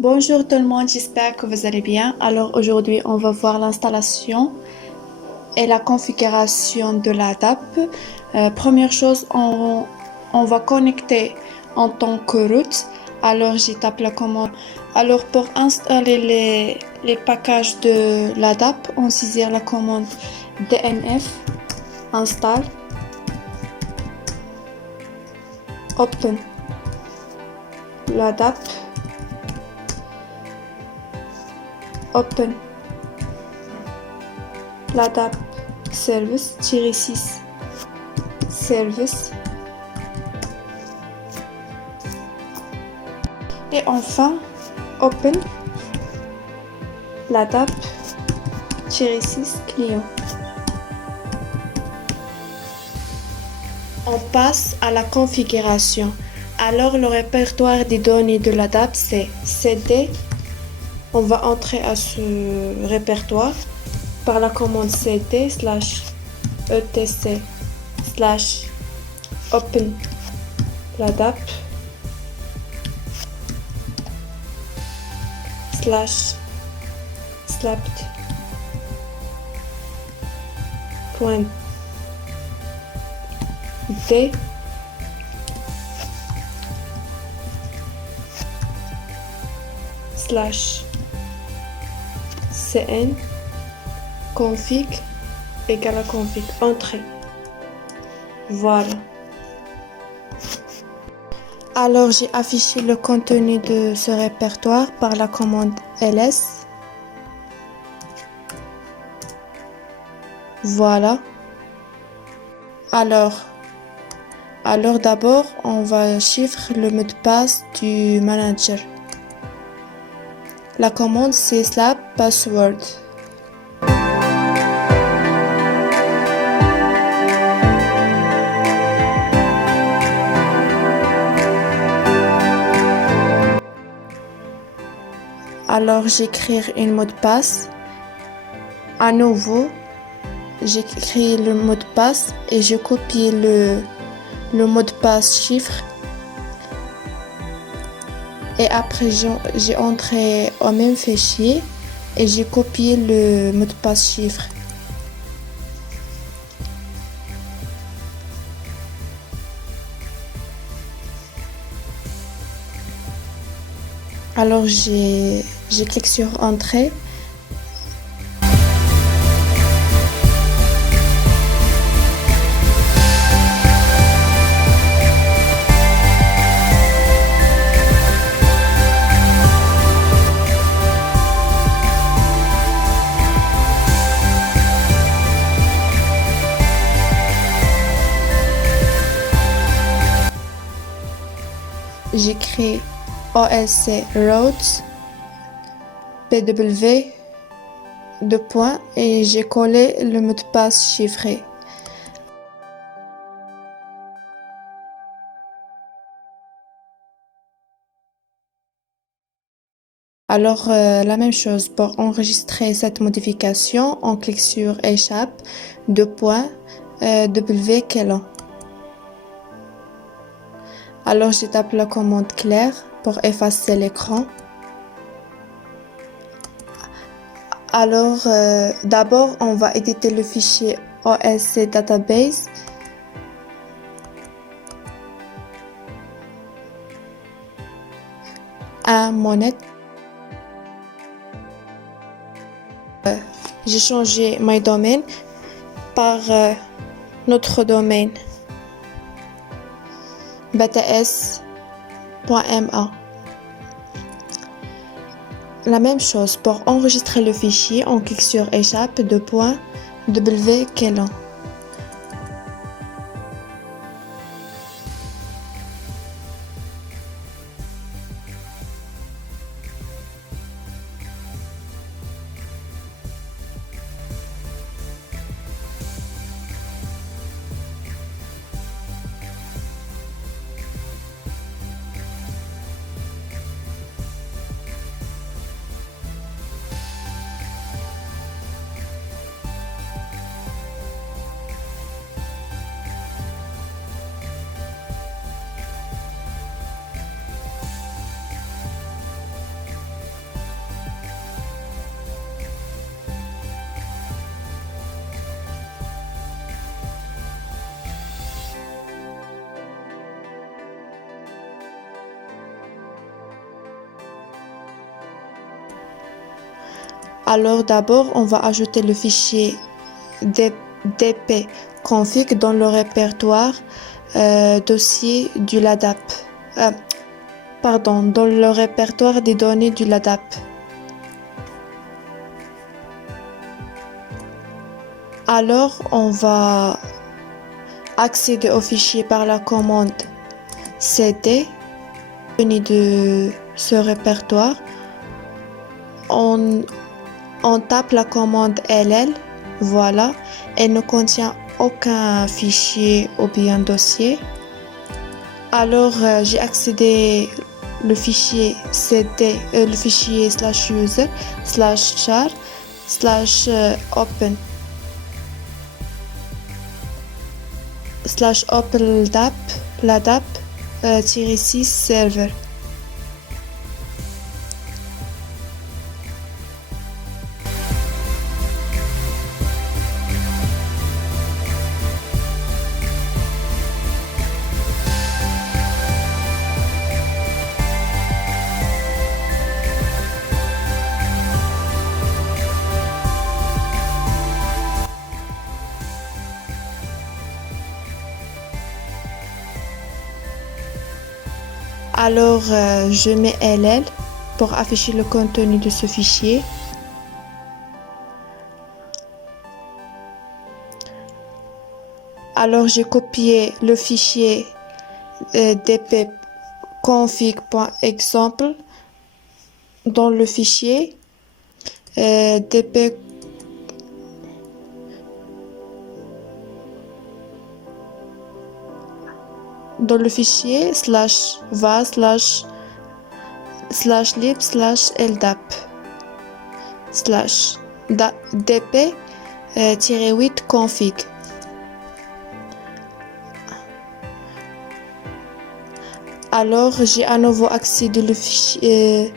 Bonjour tout le monde, j'espère que vous allez bien. Alors aujourd'hui, on va voir l'installation et la configuration de la DAP. Première chose, on va connecter en tant que route. Alors j'y tape la commande. Alors pour installer les packages de la DAP, on saisit la commande DNF install open la DAP open la DAP service-6 service et enfin open la DAP-6 client. On passe à la configuration. Alors le répertoire des données de la DAP c'est cd. On va entrer à ce répertoire par la commande cd/etc/open la DAP /slapt point d /cn config égale à config entrée. Voilà. Alors j'ai affiché le contenu de ce répertoire par la commande ls. Voilà. Alors d'abord on va chiffrer le mot de passe du manager. La commande c'est slap password. Alors j'écris un mot de passe. À nouveau, j'écris le mot de passe et je copie le mot de passe chiffre. Et après j'ai entré au même fichier et j'ai copié le mot de passe chiffre. Alors j'ai cliqué sur entrée. J'écris OSC routes PW deux points et j'ai collé le mot de passe chiffré. Alors la même chose pour enregistrer cette modification, on clique sur échappe deux points W Kellan. Alors je tape la commande claire pour effacer l'écran. Alors d'abord on va éditer le fichier OSC database. Un monette. J'ai changé my domaine par notre domaine bts.ma. La même chose pour enregistrer le fichier, on clique sur échappe deux points W Kellan. Alors d'abord, on va ajouter le fichier dp-config dans le répertoire dossier du LADAP. Dans le répertoire des données du LADAP. Alors, on va accéder au fichier par la commande cd de ce répertoire. On tape la commande ll, voilà, elle ne contient aucun fichier ou bien dossier. Alors j'ai accédé le fichier cd, le fichier /user /char /open /open-ladap-6 server. Alors, je mets ll pour afficher le contenu de ce fichier. Alors, j'ai copié le fichier dp-config.example dans le fichier dp dans le fichier /va /lib/ldap /dp-8 config. Alors j'ai à nouveau accédé le fichier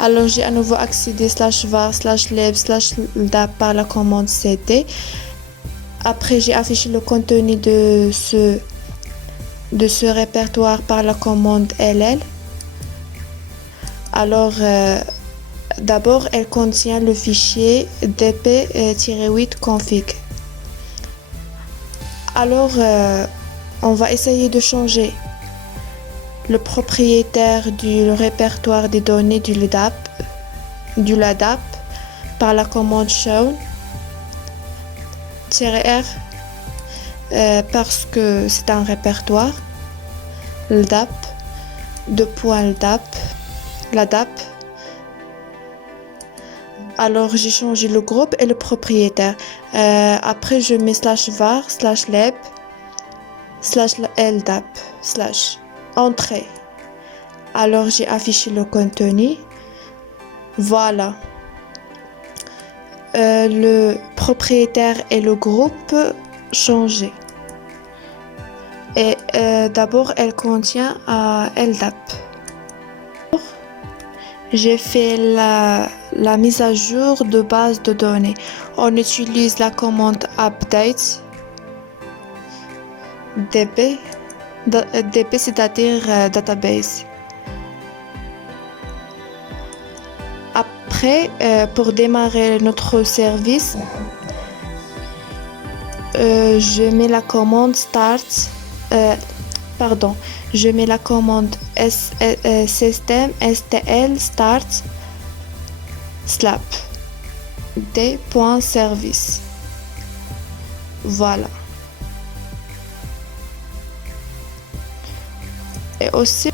Alors j'ai à nouveau accédé /var /lib/ldap par la commande cd. Après j'ai affiché le contenu de ce répertoire par la commande ll. Alors d'abord elle contient le fichier dp-8 config. Alors on va essayer de changer le propriétaire du répertoire des données du LADAP par la commande show -r parce que c'est un répertoire LADAP LADAP. Alors j'ai changé le groupe et le propriétaire. Après je mets /var /lib /ldap entrée. Alors j'ai affiché le contenu. Voilà. Le propriétaire et le groupe changé. Et d'abord elle contient LDAP. J'ai fait la mise à jour de base de données. On utilise la commande update db c'est-à-dire database. Après, pour démarrer notre service, je mets la commande je mets la commande system stl start slap d.service. Voilà. Et aussi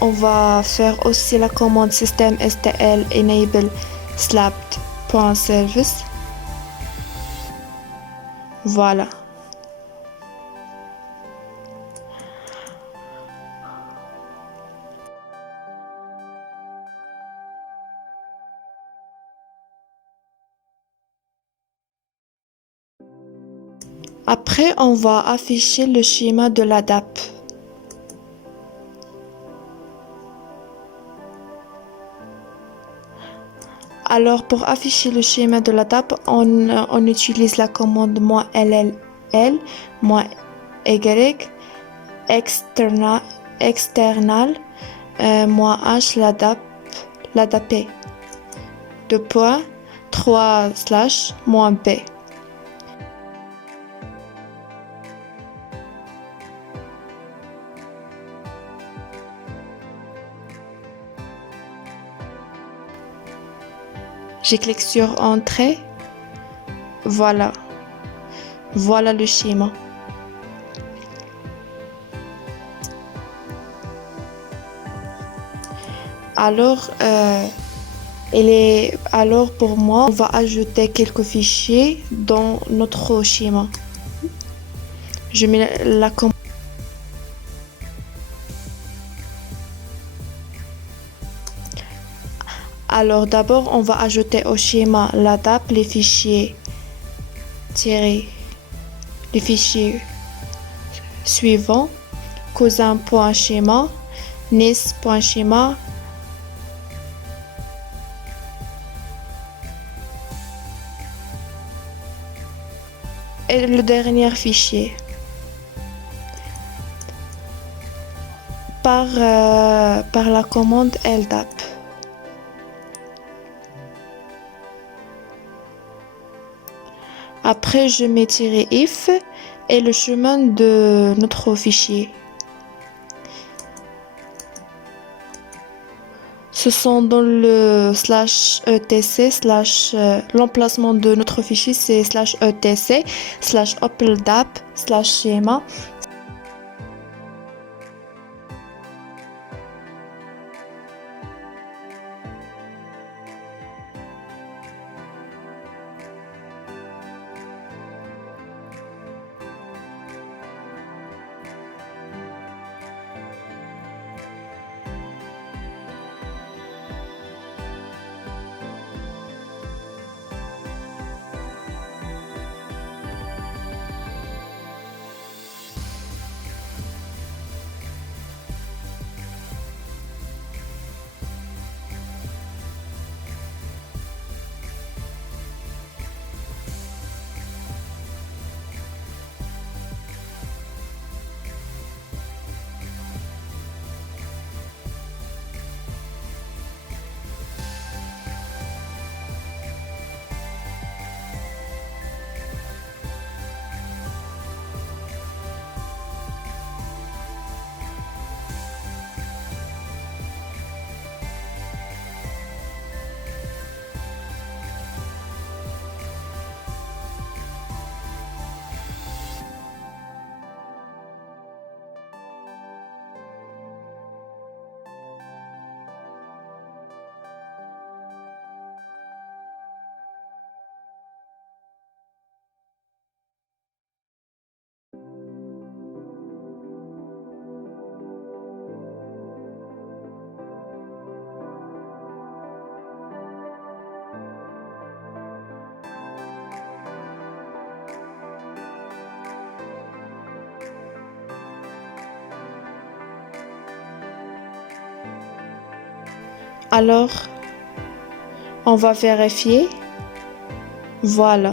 on va faire aussi la commande system stl enable slapped.service. Voilà. Après, on va afficher le schéma de la DAP. Alors, pour afficher le schéma de la DAP, on utilise la commande -ll, -y, external, -h, la DAP, 2.3/-b. Je clique sur Entrée. Voilà. Voilà le schéma. Alors, alors pour moi, on va ajouter quelques fichiers dans notre schéma. Je mets la commande. Alors d'abord, on va ajouter au schéma la DAP les fichiers suivants: cousin.schéma, nice.schéma, et le dernier fichier par la commande ldap. Après, je mets -if et le chemin de notre fichier. Ce sont dans le /etc/ l'emplacement de notre fichier, c'est /etc/ /opldap/ /schéma. Alors, on va vérifier. Voilà.